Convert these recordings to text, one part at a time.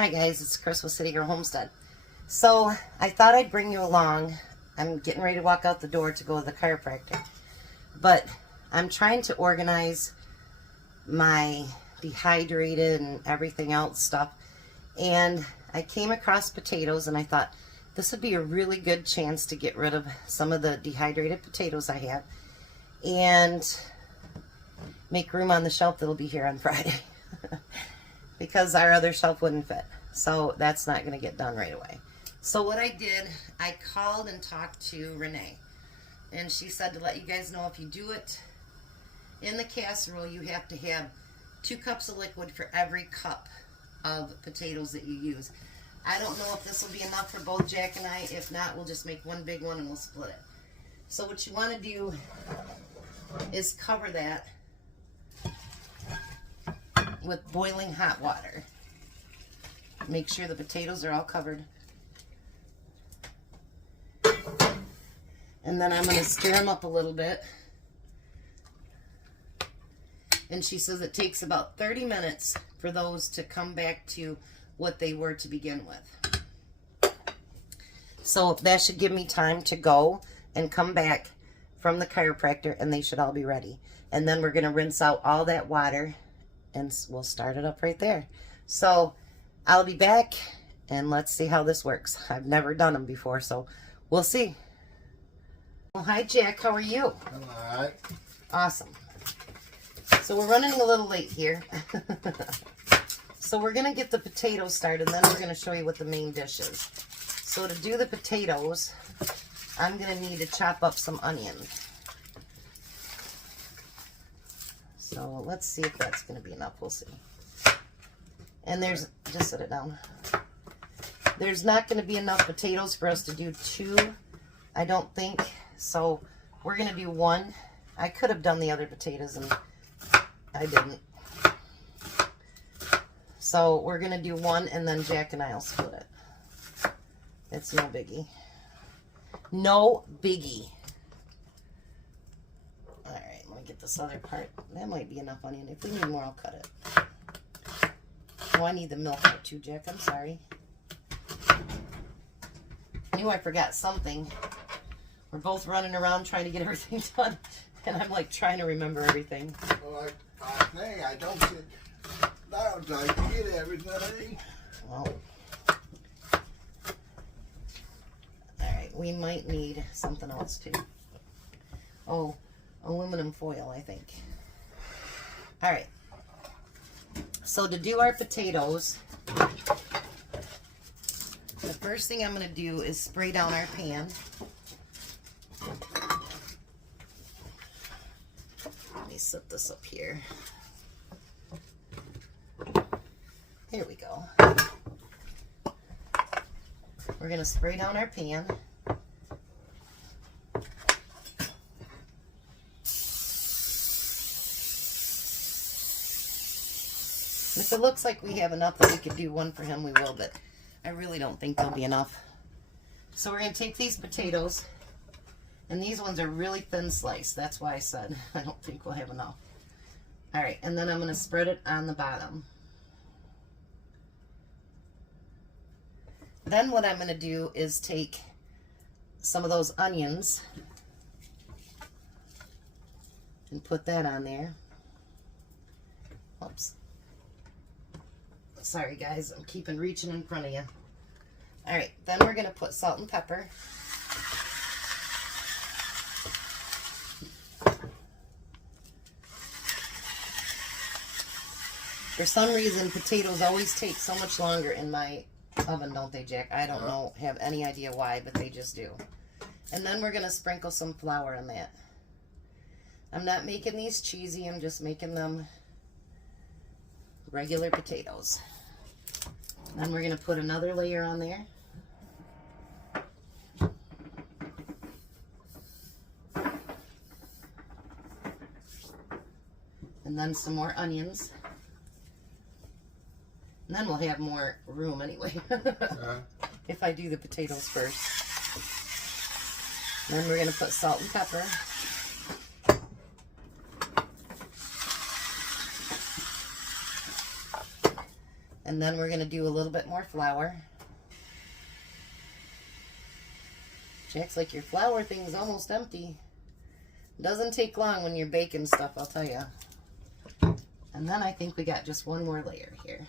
Hi guys, it's Chris with City Girl Homestead. So I thought I'd bring you along. I'm getting ready to walk out the door to go to the chiropractor. But I'm trying to organize my dehydrated and everything else stuff. And I came across potatoes and I thought this would be a really good chance to get rid of some of the dehydrated potatoes I have and make room on the shelf that'll be here on Friday. Because our other shelf wouldn't fit. So that's not going to get done right away. So what I did, I called and talked to Renee. And she said to let you guys know if you do it in the casserole, you have to have 2 cups of liquid for every cup of potatoes that you use. I don't know if this will be enough for both Jack and I. If not, we'll just make one big one and we'll split it. So what you want to do is cover that with boiling hot water. Make sure the potatoes are all covered. And then I'm going to stir them up a little bit. And she says it takes about 30 minutes for those to come back to what they were to begin with. So that should give me time to go and come back from the chiropractor and they should all be ready. And then we're going to rinse out all that water and we'll start it up right there. So I'll be back and let's see how this works. I've never done them before, so we'll see. Well, hi Jack, how are you? I'm alright. Awesome. So we're running a little late here. So we're going to get the potatoes started and then we're going to show you what the main dish is. So to do the potatoes, I'm going to need to chop up some onion. So let's see if that's going to be enough. We'll see. And there's, just set it down. There's not going to be enough potatoes for us to do 2, I don't think. So we're going to do 1. I could have done the other potatoes and I didn't. So we're going to do 1 and then Jack and I will split it. It's no biggie. No biggie. Alright, let me get this other part. That might be enough onion. If we need more, I'll cut it. Oh, I need the milk part too, Jack. I'm sorry. I knew I forgot something. We're both running around trying to get everything done. And I'm like trying to remember everything. Well, I think I don't get everything. Well. Alright, we might need something else too. Oh, aluminum foil, I think. Alright. So to do our potatoes, the first thing I'm going to do is spray down our pan. Let me set this up here. Here we go. We're going to spray down our pan. If it looks like we have enough that we could do 1 for him, we will, but I really don't think there'll be enough. So we're going to take these potatoes, and these ones are really thin sliced. That's why I said I don't think we'll have enough. Alright, and then I'm going to spread it on the bottom. Then what I'm going to do is take some of those onions and put that on there. Oops. Sorry guys, I'm keeping reaching in front of you. Alright, then we're going to put salt and pepper. For some reason, potatoes always take so much longer in my oven, don't they, Jack? I don't know, have any idea why, but they just do. And then we're going to sprinkle some flour on that. I'm not making these cheesy, I'm just making them regular potatoes. Then we're going to put another layer on there. And then some more onions. And then we'll have more room anyway. If I do the potatoes first. And then we're going to put salt and pepper. And then we're going to do a little bit more flour. Jack's like, your flour thing's almost empty. Doesn't take long when you're baking stuff, I'll tell you. And then I think we got just one more layer here.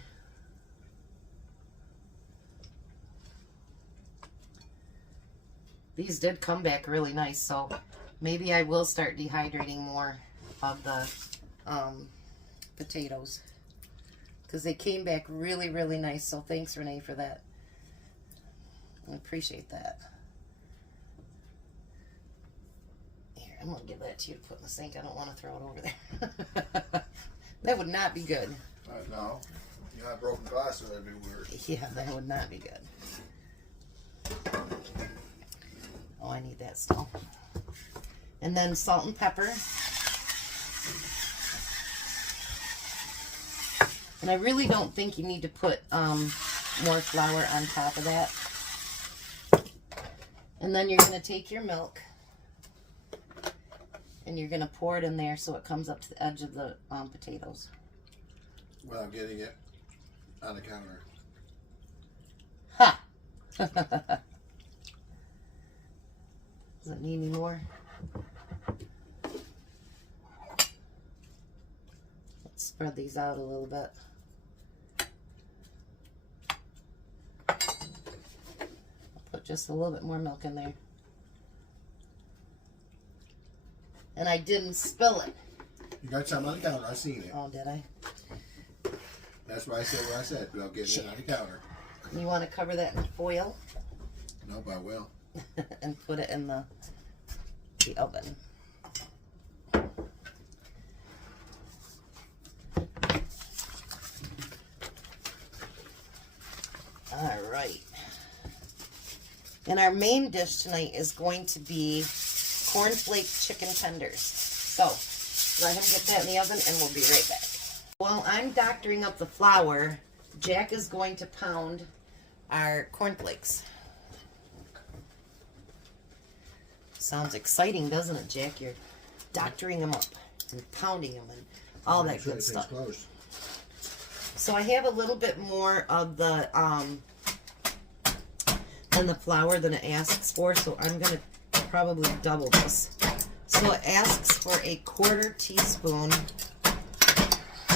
These did come back really nice, so maybe I will start dehydrating more of the potatoes, because they came back really, really nice. So thanks, Renee, for that. I appreciate that. Here, I'm gonna give that to you to put in the sink. I don't want to throw it over there. That would not be good. No. You have broken glasses, that'd be weird. Yeah, that would not be good. Oh, I need that still. And then salt and pepper. And I really don't think you need to put more flour on top of that. And then you're going to take your milk and you're going to pour it in there so it comes up to the edge of the potatoes. Without getting it on the counter. Ha! Does it need any more? Let's spread these out a little bit. I'll put just a little bit more milk in there. And I didn't spill it. You got some on the counter, I seen it. Oh, did I? That's why I said what I said, without getting it on the counter. You want to cover that in foil? Nope, I will. And put it in the oven. All right. And our main dish tonight is going to be cornflake chicken tenders. So let him get that in the oven and we'll be right back. While I'm doctoring up the flour, Jack is going to pound our cornflakes. Sounds exciting, doesn't it, Jack? You're doctoring them up and pounding them and all that good stuff. Close. So I have a little bit more of the flour than it asks for, so I'm going to probably double this. So it asks for a 1/4 teaspoon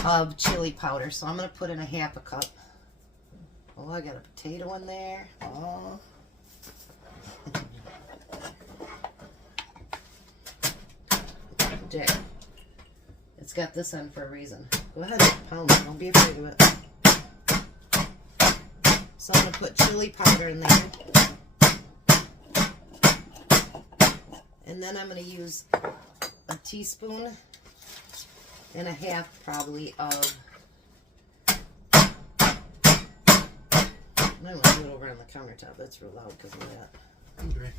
of chili powder, so I'm going to put in a 1/2 cup. Oh, I got a potato in there. Oh. Jack, it's got this on for a reason. Go ahead and pound it. Don't be afraid of it. So I'm going to put chili powder in there. And then I'm going to use a 1.5 teaspoons probably of... I might want to do it over on the countertop. That's real loud because of that. Okay.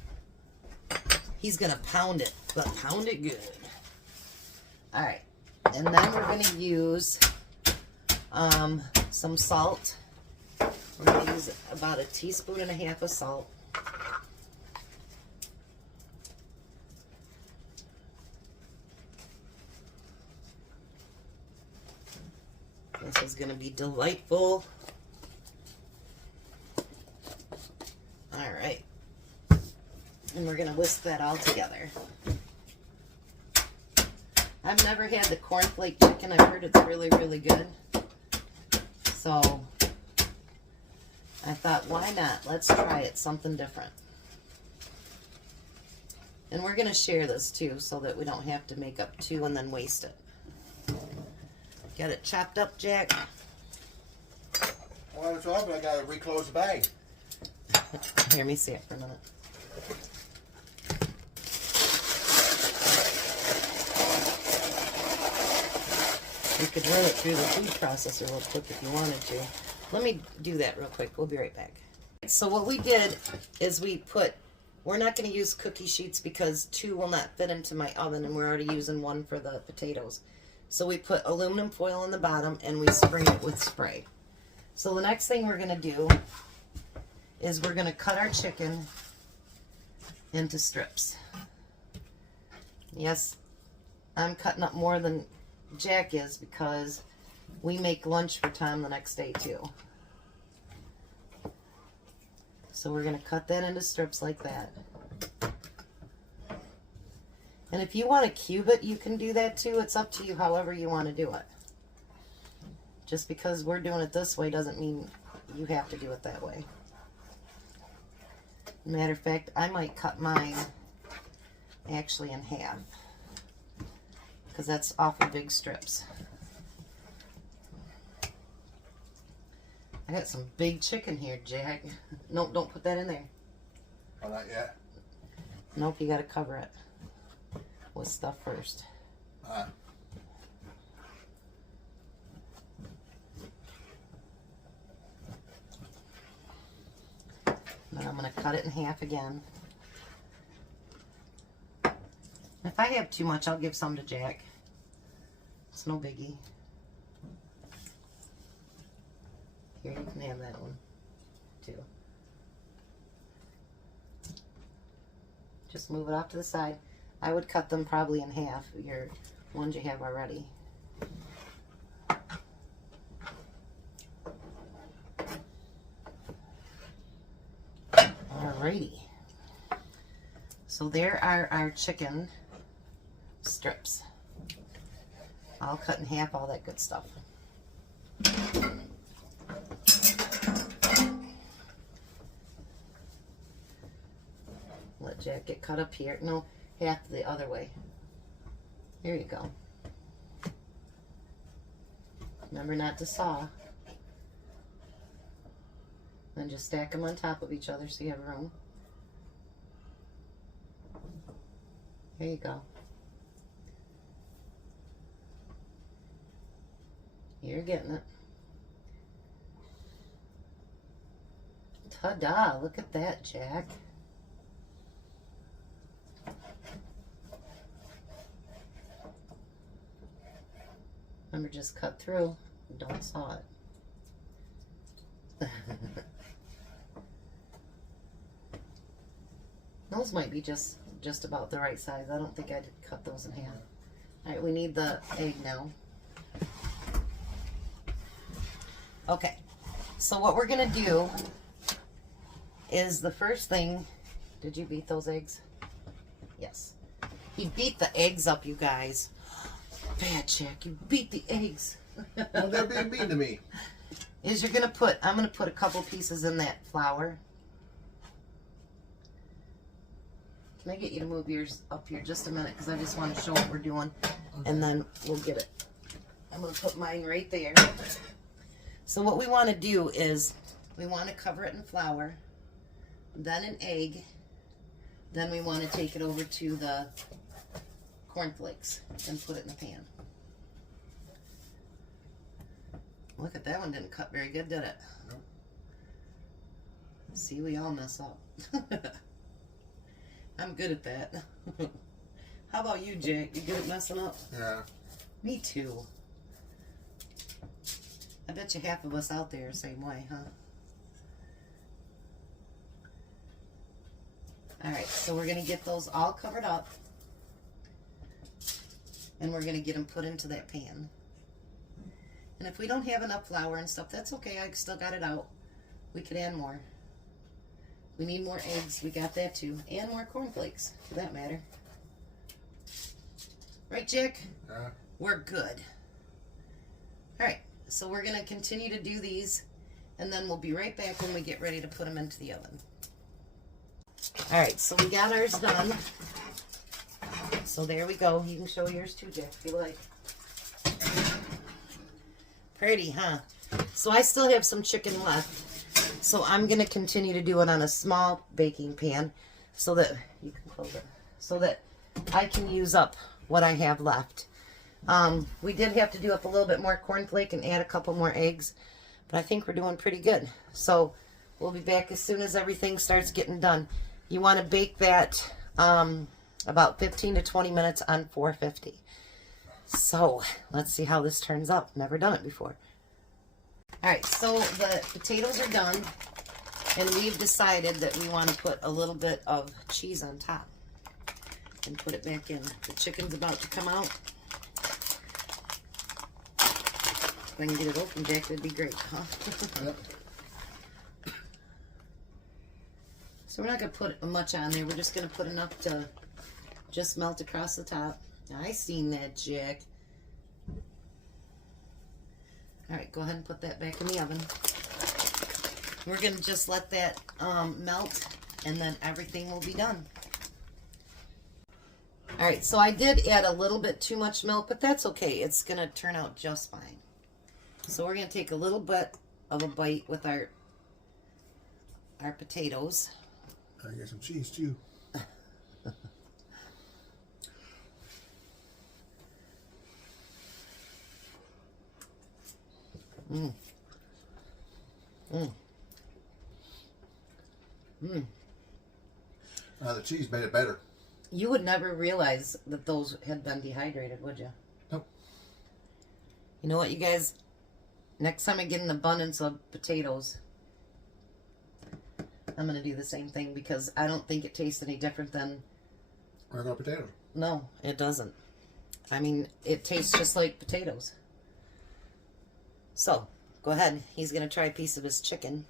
He's going to pound it, but pound it good. Alright, and then we're going to use some salt. We're going to use about 1.5 teaspoons of salt. This is going to be delightful. Alright, and we're going to whisk that all together. I've never had the cornflake chicken. I've heard it's really, really good. So I thought, why not? Let's try it, something different. And we're going to share this too so that we don't have to make up 2 and then waste it. Got it chopped up, Jack? Well, it's all, but I gotta reclose the bag. Hear me say it for a minute. You could run it through the food processor real quick if you wanted to. Let me do that real quick. We'll be right back. So what we did is we're not going to use cookie sheets because 2 will not fit into my oven, and we're already using 1 for the potatoes. So we put aluminum foil on the bottom and we spray it with spray. So the next thing we're going to do is we're going to cut our chicken into strips. Yes, I'm cutting up more than Jack is because we make lunch for Tom the next day too. So we're going to cut that into strips like that. And if you want to cube it, you can do that too. It's up to you however you want to do it. Just because we're doing it this way doesn't mean you have to do it that way. Matter of fact, I might cut mine actually in half, because that's awful big strips. I got some big chicken here, Jack. Nope, don't put that in there. Oh, not yet? Nope, you gotta cover it with stuff first. Then I'm gonna cut it in half again. If I have too much, I'll give some to Jack. It's no biggie. Here, you can have that one, too. Just move it off to the side. I would cut them probably in half, your ones you have already. Alrighty. So there are our chicken strips. All cut in half, all that good stuff. Let Jack get cut up here. No, half the other way. There you go. Remember not to saw. Then just stack them on top of each other so you have room. There you go. You're getting it. Ta-da! Look at that, Jack. Remember, just cut through. Don't saw it. Those might be just about the right size. I don't think I'd cut those in half. Alright, we need the egg now. Okay, so what we're going to do is the first thing... Did you beat those eggs? Yes. He beat the eggs up, you guys. Bad Jack, you beat the eggs. Well, they're being mean to me. Is you're going to put... I'm going to put a couple pieces in that flour. Can I get you to move yours up here just a minute, because I just want to show what we're doing, and then we'll get it. I'm going to put mine right there. So what we want to do is we want to cover it in flour, then an egg, then we want to take it over to the cornflakes and put it in the pan. Look at that one, didn't cut very good, did it? Nope. See, we all mess up. I'm good at that. How about you, Jake? You good at messing up? Yeah. Me too. I bet you half of us out there are the same way, huh? Alright, so we're going to get those all covered up. And we're going to get them put into that pan. And if we don't have enough flour and stuff, that's okay. I still got it out. We could add more. We need more eggs. We got that too. And more cornflakes, for that matter. Right, Jack? Yeah. We're good. Alright, so we're going to continue to do these, and then we'll be right back when we get ready to put them into the oven. Alright, so we got ours done. So there we go. You can show yours too, Jack, if you like. Pretty, huh? So I still have some chicken left. So I'm going to continue to do it on a small baking pan so that you can close it, so that I can use up what I have left. We did have to do up a little bit more cornflake and add a couple more eggs, but I think we're doing pretty good. So we'll be back as soon as everything starts getting done. You want to bake that about 15 to 20 minutes on 450. So let's see how this turns out. Never done it before. Alright, so the potatoes are done, and we've decided that we want to put a little bit of cheese on top and put it back in. The chicken's about to come out. If I can get it open, Jack, that'd be great, huh? Yep. So we're not going to put much on there. We're just going to put enough to just melt across the top. I seen that, Jack. All right, go ahead and put that back in the oven. We're going to just let that melt, and then everything will be done. All right, so I did add a little bit too much milk, but that's okay. It's going to turn out just fine. So we're going to take a little bit of a bite with our potatoes. I got some cheese too. Mm. Mm. Mm. The cheese made it better. You would never realize that those had been dehydrated, would you? Nope. You know what, you guys? Next time I get an abundance of potatoes, I'm going to do the same thing because I don't think it tastes any different than... Regular potatoes. No, it doesn't. I mean, it tastes just like potatoes. So, go ahead. He's going to try a piece of his chicken.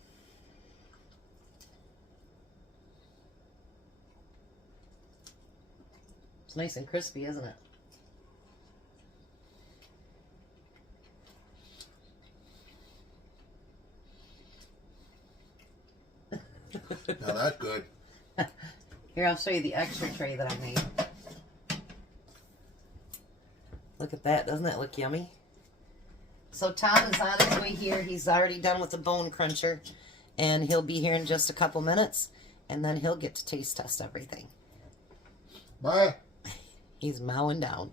It's nice and crispy, isn't it? Now that's good. Here, I'll show you the extra tray that I made. Look at that. Doesn't that look yummy? So Tom is on his way here. He's already done with the bone cruncher. And he'll be here in just a couple minutes. And then he'll get to taste test everything. Bye. He's mowing down.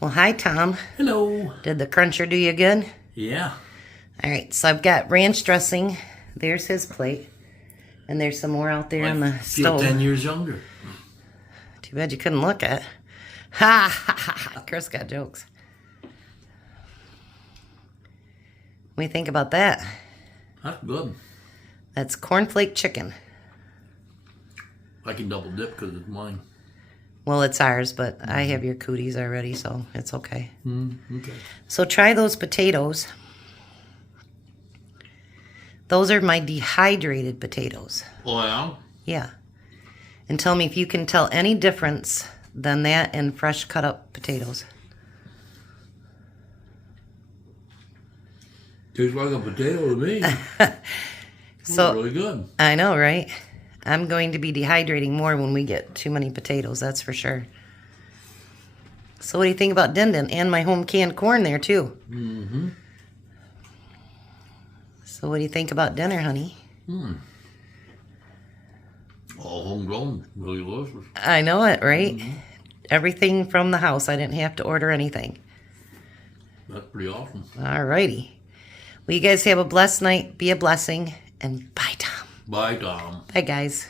Well, hi, Tom. Hello. Did the cruncher do you good? Yeah. All right, so I've got ranch dressing. There's his plate. And there's some more out there on the feel stove. 10 years younger. Too bad you couldn't look at. Ha ha ha. Chris got jokes. What do you think about that? That's good. That's cornflake chicken. I can double dip because it's mine. Well, it's ours, but I have your cooties already, so it's okay. Okay. So try those potatoes. Those are my dehydrated potatoes. Oh, yeah? Yeah. And tell me if you can tell any difference than that and fresh cut up potatoes. Tastes like a potato to me. So really good. I know, right? I'm going to be dehydrating more when we get too many potatoes, that's for sure. So what do you think about Din Din? And my home canned corn there, too. Mm-hmm. So what do you think about dinner, honey? All homegrown. Really delicious. I know it, right? Everything from the house. I didn't have to order anything. That's pretty awesome. All righty. Well, you guys have a blessed night. Be a blessing. And bye, Tom. Bye, Tom. Bye, guys.